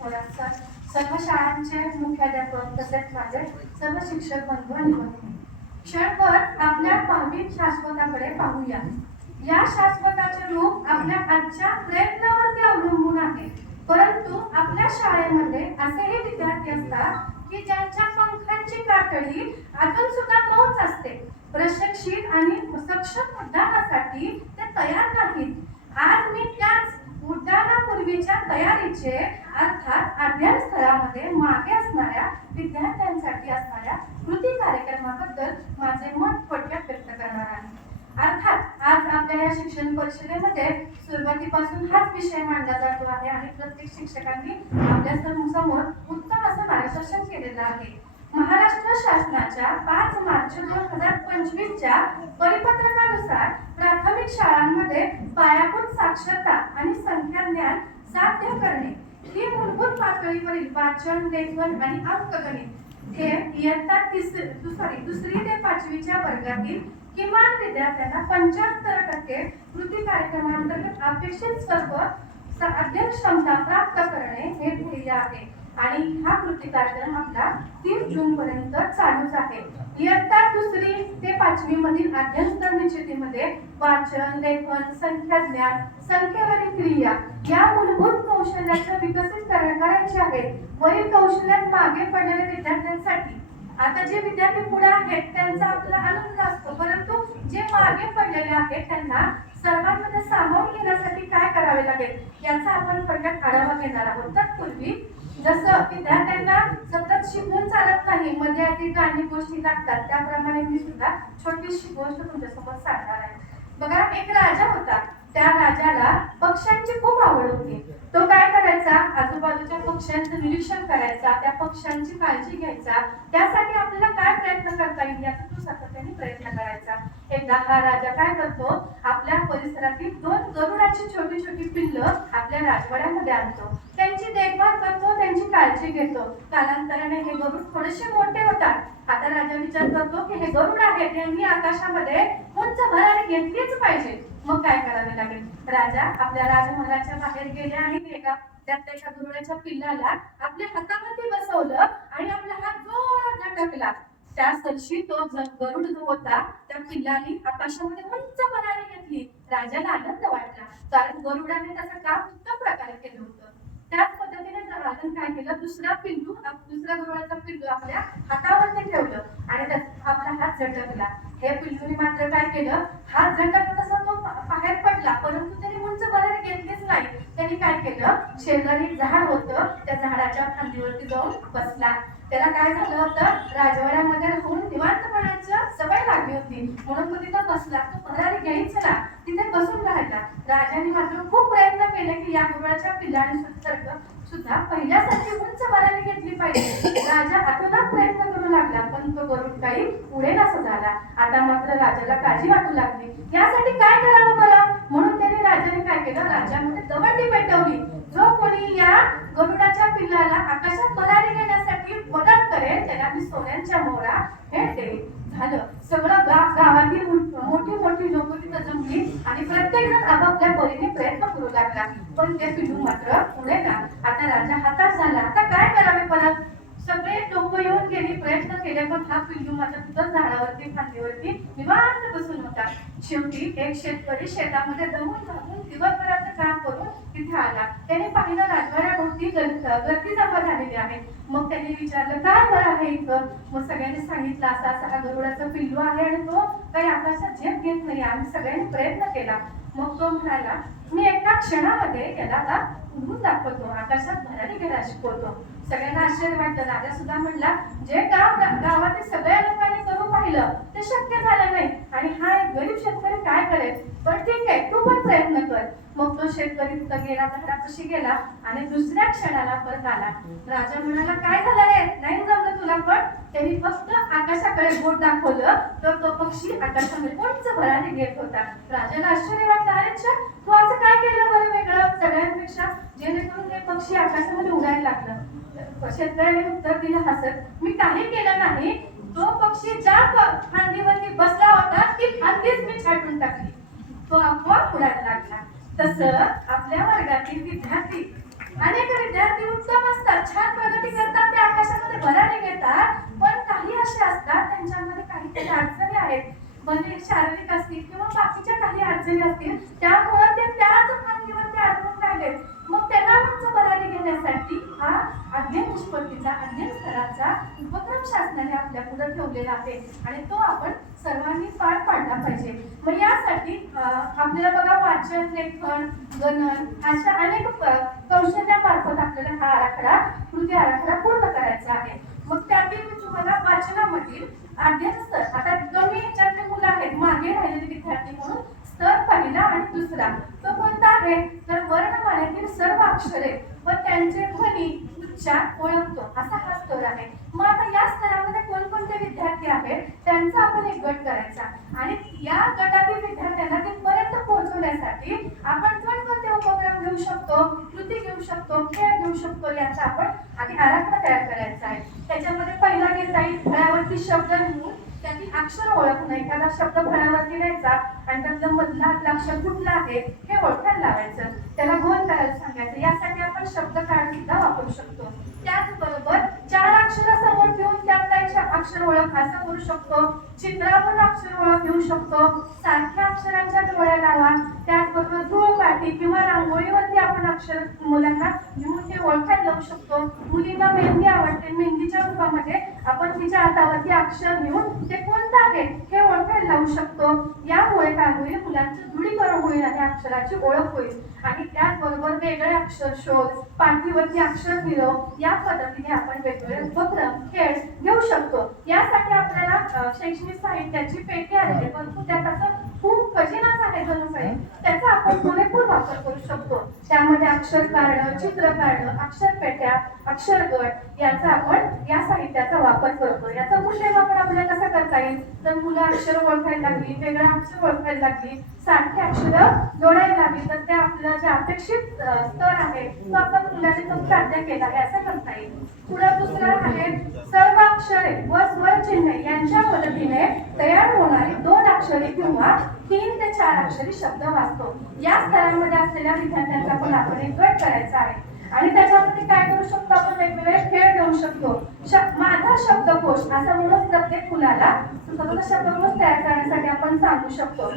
सर्व शाळांचे मुख्याध्यापक तसेच माझे सर्व शिक्षक बंधू आणि क्षणभर आपल्या भाविक शाश्वताकडे पाहूया. या शाश्वताचे रूप आपल्या आजच्या प्रयत्नावरती अवलंबून आहे. परंतु आपल्या शाळेमध्ये असेही विद्यार्थी असतात की ज्यांच्या पंखांची कातडी अजून सुद्धा मौच असते. प्रशिक्षित आणि सक्षम मतदानासाठी ते तयार नाहीत. आज मी त्या उड्डाणापूर्वीच्या तयारीचे अर्थात अध्ययन स्थळामध्ये मागे असणाऱ्या विद्यार्थ्यांसाठी असणाऱ्या कृती कार्यक्रमाबद्दल माझे मत थोडक्यात व्यक्त करणार आहे. अर्थात आज आपल्या या शिक्षण परिषदेमध्ये सुरुवातीपासून हाच विषय मांडला जातो आहे आणि प्रत्येक शिक्षकांनी आपल्यासमोर उत्तम असं मार्गदर्शन केलेलं आहे. महाराष्ट्र शासनाच्या पाच मार्च दोन हजार पंचवीसच्या परिपत्रकानुसार प्राथमिक शाळांमध्ये पायाभूत साक्षरता आणि संख्याज्ञान साध्य करणे ही मूलभूत पातळीवरील वाचन लेखन आणि अंकगणित. हे इयत्ता सॉरी दुसरी ते पाचवीच्या वर्गातील किमान विद्यार्थ्यांना पंच्याहत्तर टक्के कृती कार्यक्रमांतर्गत अपेक्षित सर्व अध्ययन क्षमता प्राप्त करणे हे ध्येय आहे. आणि हा कृती कार्यक्रम आपला तीस जून पर्यंत चालूच आहे. इयत्ता दुसरी ते पाचवी मधील अध्ययन निश्चितीमध्ये वाचन लेखन संख्या ज्ञान संख्येवरील क्रिया या मूलभूत कौशल्याचं विकसित करायचे आहे. वरील कौशल्यात मागे पडलेल्या विद्यार्थ्यांसाठी आता जे विद्यार्थी पुढे आहेत त्यांचा आपला आनंद असतो. परंतु जे मागे पडलेले आहेत त्यांना सर्वांमध्ये सामावून घेण्यासाठी काय करावे लागेल याचा आपण थोडक्यात आढावा घेणार आहोत. तत्पूर्वी जसं विद्यार्थ्यांना सतत शिकून चालत नाही मध्ये अधिक आणि गोष्टी लागतात. त्याप्रमाणे मी सुद्धा छोटीशी गोष्ट तुमच्यासोबत सांगणार आहे. बघा एक राजा होता. त्या राजाला पक्ष्यांची खूप आवड होती. तो काय करायचा? आजूबाजूच्या पक्ष्यांचं निरीक्षण करायचा त्या पक्ष्यांची काळजी घ्यायचा. त्यासाठी आपल्याला काय प्रयत्न करता येईल याचा तो सातत्याने प्रयत्न करायचा. एकदा हा राजा काय करतो? आपल्या परिसरातील दोन गरुडाची छोटी छोटी पिल्ल आपल्या राजवाड्यामध्ये आणतो. त्यांची देखभाल करतो त्यांची काळजी घेतो. कालांतराने हे गरुड थोडेसे मोठे होतात. आता राजा विचार करतो की हे गरुड आहेत यांनी आकाशामध्ये उंच भरारी घेतलीच पाहिजे. मग काय करावे लागेल? राजा आपल्या राजमहालाच्या बाहेर गेले आणि एका त्यात एका गरुडाच्या पिल्लाला आपल्या हातामध्ये बसवलं आणि आपला हात जोरात झटकला त्या सरशी तो गरुड जो होता त्या किल्ल्याने आकाशामध्ये उंच बनाने घेतली. राजाला आनंद वाटला. कारण गरुडाने त्याचं काम उत्तम प्रकारे केलं होतं. त्याच पद्धतीने राजन काय केलं? दुसरा पिल्लू दुसऱ्या गरुडाचा पिल्लू आपल्या हातावरती ठेवलं आणि आपला हात झटकला. हे पिल्लूने मात्र काय केलं? हात झटकला तसा तो बाहेर पडला. परंतु त्याने उंच बनाने घेतलीच नाही. त्यांनी काय केलं? शेजारी एक झाड होतं. त्या झाडाच्या फांदीवरती जाऊन बसला. त्याला काय झालं होतं? राजवाड्यामध्ये राहून निवांतपणाच्या सवय लागली होती. म्हणून तो तिथं बसला. तो भरारी घ्यायचा चला. तिथे बसून राहिला. राजाने मात्र खूप प्रयत्न केले की या गुरुळाच्या पिल्लाने सुद्धा सुद्धा पहिल्यासारखी उंच भरारी घेतली पाहिजे. राजा आतोनात प्रयत्न करू लागला पण तो गरुड काही पुढे नसा झाला आता मात्र राजाला काळजी वाटू लागली. यासाठी काय करावं मला म्हणून त्याने राजाने काय केलं? राज्यामध्ये दवंडी पेटवली. जो कोणी या गरुडाच्या पिल्लाला आकाशात भरारी घेण्यासाठी मदत करेल त्याला मी सोन्यांच्या मोहरा भेट देईल झालं. सगळं गाव गावातील मोठी मोठी लोक तिथं जमली आणि प्रत्येक जण आपापल्या परीने प्रयत्न करू लागला. पण ते पिल्लू मात्र पुढे ना. आता राजा हातात झाला. आता काय करावे परत? सगळे लोक येऊन गेली प्रयत्न केले पण हा पिल्लू मात्र तिथं झाडावरती फांदीवरती निवांत बसून होता. शेवटी एक शेतकरी शेतामध्ये दमून भागून दिवसभराचं काम तिथे आला त्याने पाहिलं राजवाड्याभोवती गर- गर्दी जमा झालेली आहे. मग त्यांनी विचारलं काय बरं आहे इथं? मग सगळ्यांनी सांगितलं असा असा हा गरुडाचा पिल्लू आहे आणि तो काही आकाशात झेप घेत नाही. आम्ही सगळ्यांनी प्रयत्न केला. मग तो म्हणाला मी एका क्षणामध्ये याला आता उडून दाखवतो. आकाशात भरारी घ्यायला शिकवतो. सगळ्यांना आश्चर्य वाटलं. राजा सुद्धा म्हणला जे काम गावातील सगळ्या लोकांनी करून पाहिलं ते शक्य झालं नाही. आणि हा एक गरीब शेतकरी काय करेल? पण ठीक आहे तू पण प्रयत्न कर. मग तो शेतकरी तिथं गेला घरापाशी गेला आणि दुसऱ्या क्षणाला परत आला. राजा म्हणाला काय झालं रे? नाही जमलं तुला पण? त्यांनी फक्त आकाशाकडे बोट दाखवलं. तर तो पक्षी आकाशामध्ये उंच भराने घेत होता. राजाला आश्चर्य वाटलं अरे तू असं काय केलं बरं वेगळं? सगळ्यांपेक्षा जेणेकरून ते पक्षी आकाशामध्ये उडायला लागलं. शेतकऱ्याने उत्तर दिलं हसत मी काही केलं नाही. तो पक्षी ज्या फांदीवरती बसला होता ती फांदीच मी छाटून टाकली. तो आपोआप उडायला लागला. तसं आपल्या वर्गातील विद्यार्थी अनेक विद्यार्थी उत्तम असतात छान प्रगती करतात ते आकाशामध्ये भरारी घेतात पण काही असे असतात त्यांच्यामध्ये काही अडचणी आहेत. म्हणजे शारीरिक असतील किंवा बाकीच्या काही अडचणी असतील त्यामुळे ते त्याच फांदीवर ते अडकून राहिले मग त्यांना उंच भरारी घेण्यासाठी हा अध्ययन निष्पत्तीचा अध्ययन स्तराचा उपक्रम शासनाने आपल्या पुढे ठेवलेला आहे आणि तो आपण सर्वांनी पार पाडला पाहिजे. मग यासाठी आपल्याला बघा वाचन लेखन गणन अशा अनेक कौशल्यामार्फत आपल्याला हा आराखडा कृती आराखडा पूर्ण करायचा आहे. मग त्यातील मी तुम्हाला वाचनामधील अध्ययन स्तर आता कमी ह्याच्यातले मुलं आहेत मागे राहिलेले विद्यार्थी म्हणून स्तर पहिला आणि दुसरा. तो कोणता आहे? तर वर्णमाल्यातील सर्व अक्षरे व त्यांचे ध्वनी शिक्षण ओळखतो. असा हा स्तर आहे. मग आता या स्तरामध्ये कोणकोणते विद्यार्थी आहेत? त्यांचा आपण एक गट करायचा. आणि या गटातील विद्यार्थ्यांना तिथपर्यंत पोहोचवण्यासाठी आपण कोणकोणते उपक्रम घेऊ शकतो? कृती घेऊ शकतो? खेळ घेऊ शकतो? याचा आपण आधी आराखडा तयार करायचा आहे. त्याच्यामध्ये पहिला घेता येईल. फळ्यावरती शब्द लिहून त्यातील अक्षर ओळखणं एखादा शब्द फळावरती लिहायचा आणि त्यातलं मधला आपला अक्षर कुठला आहे हे ओळखायला लावायचं. त्याला गोल करायला सांगायचं. यासाठी आपण शब्द कार्ड सुद्धा वापरू शकतो. त्याचबरोबर चार अक्षर समोर ठेवून त्यातला एक अक्षर ओळख असं करू शकतो. चित्रावर अक्षर ओळख घेऊ शकतो. सारख्या अक्षरांच्या डोळ्या लावा. त्याचबरोबर धूळपाटी किंवा रांगोळीवरती आपण अक्षर मुलांना घेऊन ते ओळखायला लावू शकतो. मुलींना मेहंदी आवडते आपण तिच्या हातावरती अक्षर घेऊन ते कोणता आहे हे ओळखायला लावू शकतो. यामुळे काय होईल? मुलांचं दृढीकरण होईल आणि अक्षराची ओळख होईल. आणि त्याचबरोबर वेगळे अक्षर शोध पाठीवरती अक्षर मिळव या पद्धतीने आपण वेगवेगळे उपक्रम खेळ घेऊ शकतो. यासाठी आपल्याला शैक्षणिक साहित्याची पेटी आलेली आहे. परंतु त्यात असं खूप कठीणच आहे जणू आपण पुरेपूर वापर करू शकतो. त्यामध्ये अक्षर काढणं चित्र काढणं अक्षर पेट्या अक्षर गट याचा आपण या साहित्याचा वापर करतो. याचा मूल्यमापन आपल्याला कसं करता येईल? तर मुलं अक्षर ओळखायला लागली वेगळं अक्षर ओळखायला लागली सारखी अक्षर जोडायला लागली तर ते आपलं जे अपेक्षित स्तर आहे तो आपण मुलाने तो साध्य केला आहे असं करता येईल. पुढे दुसरं आहे सर्व अक्षरे व स्वर चिन्हे यांच्या मदतीने तयार होणारी दोन अक्षरे किंवा तीन ते चार अक्षरी शब्द वाचतो. या स्तरामध्ये असलेल्या विद्यार्थ्यांचा पण आपण एक गट करायचा आहे. आणि त्याच्यामध्ये काय करू शकतो आपण? वेगवेगळे खेळ घेऊ शकतो. माझा शब्दकोश असं म्हणून प्रत्येक मुलाला स्वतःचा शब्दकोश तयार करण्यासाठी आपण सांगू शकतो.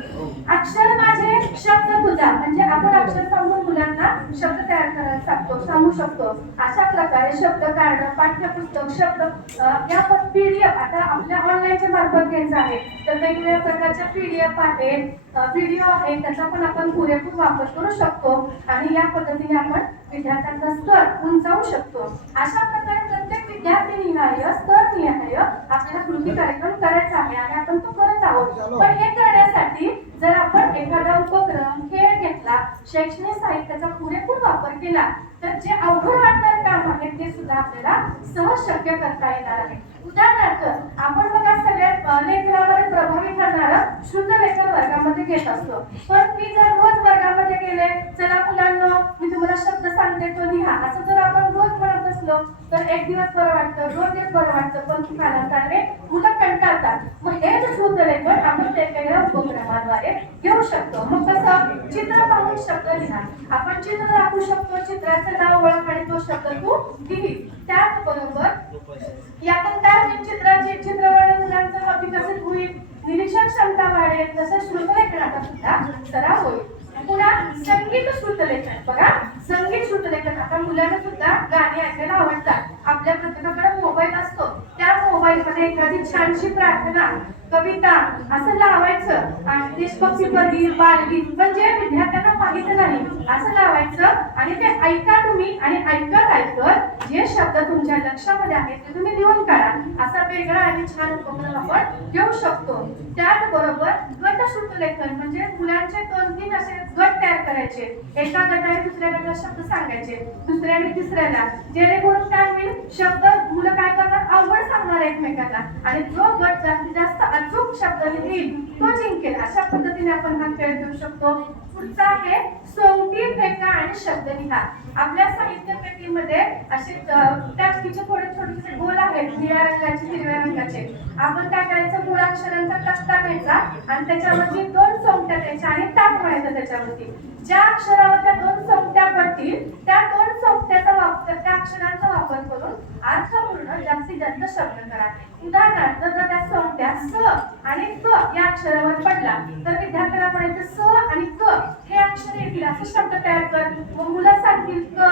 अक्षर माझे शब्द तुझा. म्हणजे आपण अक्षर सांगून मुलांना शब्द तयार करतो. सांगतो सांगू शकतो. अशा प्रकारे शब्द कारण पाठ्यपुस्तक शब्द अं, या पीडीएफ आता आपल्या ऑनलाईनच्या मार्फत घ्यायचं आहे. तर वेगवेगळ्या प्रकारच्या पीडीएफ आहेत व्हिडिओ आहे त्याचा पण आपण पुरेपूर वापर करू शकतो. आणि या पद्धतीने आपण विद्यार्थ्यांचा स्तर उंचावू शकतो. अशा प्रकारे प्रत्येक विद्यार्थी निहाय स्तर निहाय आपल्याला कृती कार्यक्रम करायचा आहे आणि आपण तो करत आहोत. पण हे करण्यासाठी जर आपण एखादा उपक्रम खेळ घेतला शैक्षणिक साहित्याचा पुरेपूर वापर केला तर जे अवघड वाटणारे काम आहे ते सुद्धा आपल्याला सहज शक्य करता येणार आहे. उदाहरणार्थ आपण बघा सगळ्यात लेखनावर प्रभावी ठरणारं शुद्ध लेखन वर्गामध्ये घेत असतो. पण मी जर रोज वर्गामध्ये गेले चला मुलांना मी तुम्हाला शब्द सांगते तो लिहा. असं जर आपण रोज म्हणत असलो तर एक दिवस बरं वाटतं दोन दिवस बरं वाटतं पण कालांतराने मुलं कंटाळतात. मग हे जे शुद्ध लेखन आपण वेगवेगळ्या उपक्रमाद्वारे घेऊ शकतो. मग कसं? चित्र आपण चित्र दाखवू शकतो चित्राचं नाव ओळख आणि तो शब्द तू लिही. त्याचबरोबर यातून काय होईल चित्राची चित्रवर्णन मुलांचं विकसित होईल निरीक्षण क्षमता वाढेल तसंच श्रुतलेखनाचा सुद्धा सराव होईल. पुन्हा संगीत श्रुतलेखन. बघा संगीत श्रुतलेखन. आता मुलांना सुद्धा गाणी ऐकायला आवडतात. आपल्या प्रत्येकाकडे मोबाईल असतो. त्या मोबाईल मध्ये एखादी छानशी प्रार्थना कविता असं लावायचं. आणि देशभक्तीपर गीत बालगीत म्हणजे विद्यार्थ्यांना सांगितलं नाही. असं लावायचं आणि ते ऐका तुम्ही आणि ऐकत ऐकत जे शब्द तुमच्या लक्षामध्ये आहेत ते तुम्ही लिहून काढा. असा वेगळा आणि छान उपक्रम आपण घेऊ शकतो. त्याचबरोबर गट लेखन म्हणजे मुलांचे दोन तीन असे गट तयार करायचे. एका गटाने दुसऱ्या गटाला शब्द सांगायचे. दुसऱ्याने तिसऱ्याला. जेणेकरून काय होईल? शब्द मुलं काय करणार? अवघड सांगणार एकमेकांना. आणि जो गट जास्तीत जास्त अचूक शब्द लिहिल तो जिंकेल. अशा पद्धतीने आपण हा खेळ घेऊ शकतो. पुढचा आहे सोंगटी फेका आणि शब्द लिहा. आपल्या साहित्य पेटीमध्ये असे प्लास्टिकचे थोडे थोडेसे गोल आहेत निळ्या रंगाचे हिरव्या रंगाचे. आपण काय करायचं मुळाक्षरांचा तक्ता घ्यायचा आणि त्याच्यावरती दोन सोंगट्या द्यायच्या आणि ताप म्हणायचं त्याच्यावरती. ज्या अक्षरावर त्या दोन सोंगट्या पडतील त्या दोन सोंगट्याचा वापर त्या अक्षरांचा वापर करून अर्थपूर्ण जास्तीत जास्त शब्द करा. उदाहरणार्थ जर त्या संख्या स आणि क या अक्षरावर पडला तर विद्यार्थ्यांना म्हणायचं स आणि क हे अक्षर येतील असे शब्द तयार कर. मग मुलं सांगतील क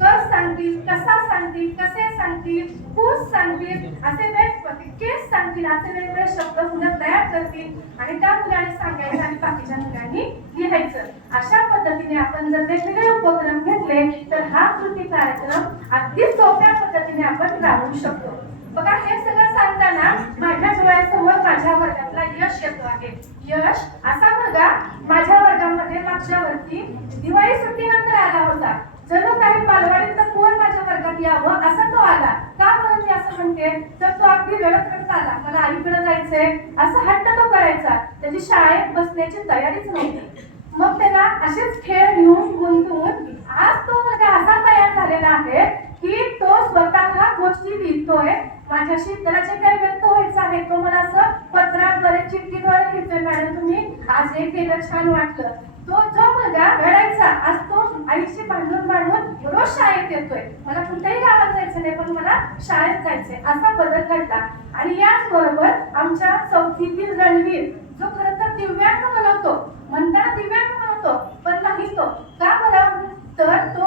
क सांगतील कसा सांगतील कसे सांगतील कूस सांगतील असे वेगवेगळे केस सांगतील असे वेगवेगळे शब्द मुलं तयार करतील. आणि त्या मुलाने सांगायचं आणि बाकीच्या मुलांनी लिहायचं. अशा पद्धतीने आपण जर वेगवेगळे उपक्रम घेतले तर हा कृती कार्यक्रम अगदी सोप्या पद्धतीने आपण राबवू शकतो. बघा हे सगळं सांगताना माझ्या डोळ्यासमोर माझ्या वर्गातला यश येतो आहे. यश असा बघा माझ्या वर्गामध्ये मागच्या वर्षी दिवाळी सुट्टीनंतर आला होता. जणू काही बालवाडीतलं कोण माझ्या वर्गात यावं असा तो आला. का म्हणून मी असं म्हणते? तर तो अगदी रडत रडत आला. मला आईकडे जायचंय. असं हट्ट तो करायचा. त्याची शाळेत बसण्याची तयारीच नव्हती. मग त्याला असेच खेळ घेऊन गुंतवून आज तो मुलगा असा तयार झालेला आहे की तो स्वतः गोष्टी लिहितोय माझ्याशी त्याला जे काही व्यक्त व्हायचं आहे? तो मला असं पत्राद्वारे चिठ्ठीद्वारे लिहितोय मॅडम. तुम्ही आज हे केलं छान वाटलं. तो जो मुलगा रडायचा आज तो आईशी भांडून भांडून रोज शाळेत येतोय. मला कुठेही गावात जायचं नाही पण मला शाळेत जायचंय. असा बदल घडला. आणि याच बरोबर आमच्या चौथीतील रणवीर जो खरं तर दिव्यांग म्हणतो. म्हणताना दिव्यांग म्हणतो पण नाही तो. का बरं? तर तो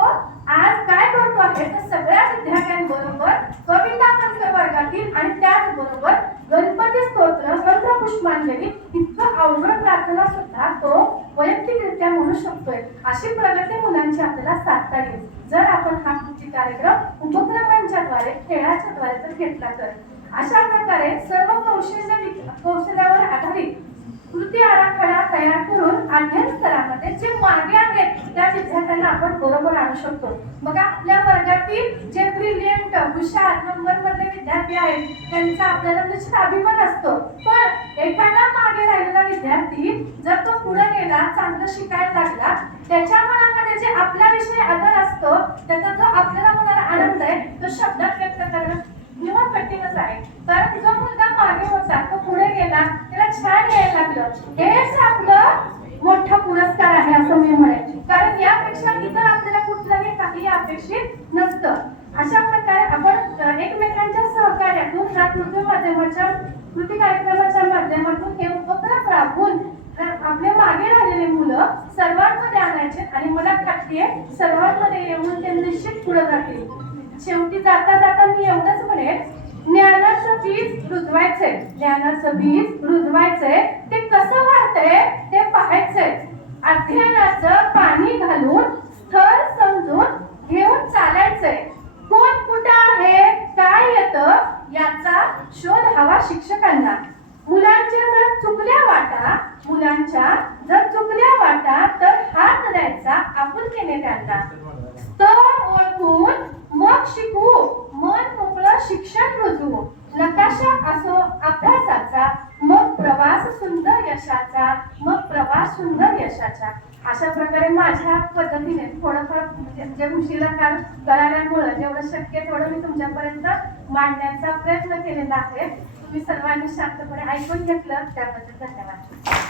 आज काय करतो आहे? तर सगळ्या विद्यार्थ्यांबरोबर कविता मंत्र वर्गातील आणि त्याचबरोबर गणपती स्तोत्र मंत्र पुष्पांजली इतकं अवघड प्रार्थना सुद्धा तो वैयक्तिकरित्या म्हणू शकतोय. अशी प्रगती मुलांची आपल्याला साधता येईल. जर आपण हा कृती कार्यक्रम उपक्रमांच्या द्वारे खेळाच्या द्वारे जर घेतला तर. अशा प्रकारे सर्व कौशल्य विक- कौशल्यावर आधारित कृती आराखडा तयार करून अध्ययन स्तरामध्ये जे मागे आहेत त्या विद्यार्थ्यांना आपण बरोबर आणू शकतो. बघा आपल्या वर्गातील जे ब्रिलियंट हुशार नंबर मधले विद्यार्थी आहेत त्यांचा आपल्याला निश्चित अभिमान असतो. पण एखादा मागे राहिलेला विद्यार्थी जर तो पुढे गेला चांगलं शिकायला लागला त्याच्या मनामध्ये जे आपल्याविषयी आदर असतो त्याचा जो आपल्याला होणारा आनंद आहे तो शब्दात व्यक्त करणं निवड कठीणच आहे. कारण जो मुलगा मागे होता तो पुढे गेला छान यायला लागलं. हेच आपलं मोठा पुरस्कार आहे असं मी म्हणेन कारण यापेक्षा इतर आपल्याला कुठलंही काही अपेक्षित नसतं. अशा प्रकारे आपण एकमेकांच्या सहकार्यातून ह्या कृती माध्यमाच्या कृती कार्यक्रमाच्या माध्यमातून हे उपक्रम राबवून आपले मागे राहिलेले मुलं सर्वांमध्ये आणायचे आणि मला खात्री आहे सर्वांमध्ये येऊन ते निश्चित पुढे जातील. शेवटी जाता जाता मी एवढंच म्हणेन ज्ञानाचं बीज रुजवायचंय. ज्ञानाचं बीज रुजवायचंय. ते कसं वाढतंय? ते पाहायचंय. अध्ययनाचं पाणी घालून स्थळ समजून घेऊन चालायचंय कोण कुठं आहे काय येतं याचा शोध हवा शिक्षकांना मुलांच्या जर चुकल्या वाटा मुलांच्या जर चुकल्या वाटा तर हात द्यायचा आपुलकीने त्यांना स्तर ओळखून मग शिकवू मन मोकळं शिक्षण रुजवू नकाशा असो अभ्यासाचा मग प्रवास सुंदर यशाचा मग प्रवास सुंदर यशाचा. अशा प्रकारे माझ्या पद्धतीने थोडंफार म्हणजे जे उशिरा काळ कळाल्यामुळं जेवढं शक्य तेवढं मी तुमच्यापर्यंत मांडण्याचा प्रयत्न केलेला आहे. तुम्ही सर्वांनी शांतपणे ऐकून घेतलं त्याबद्दल धन्यवाद.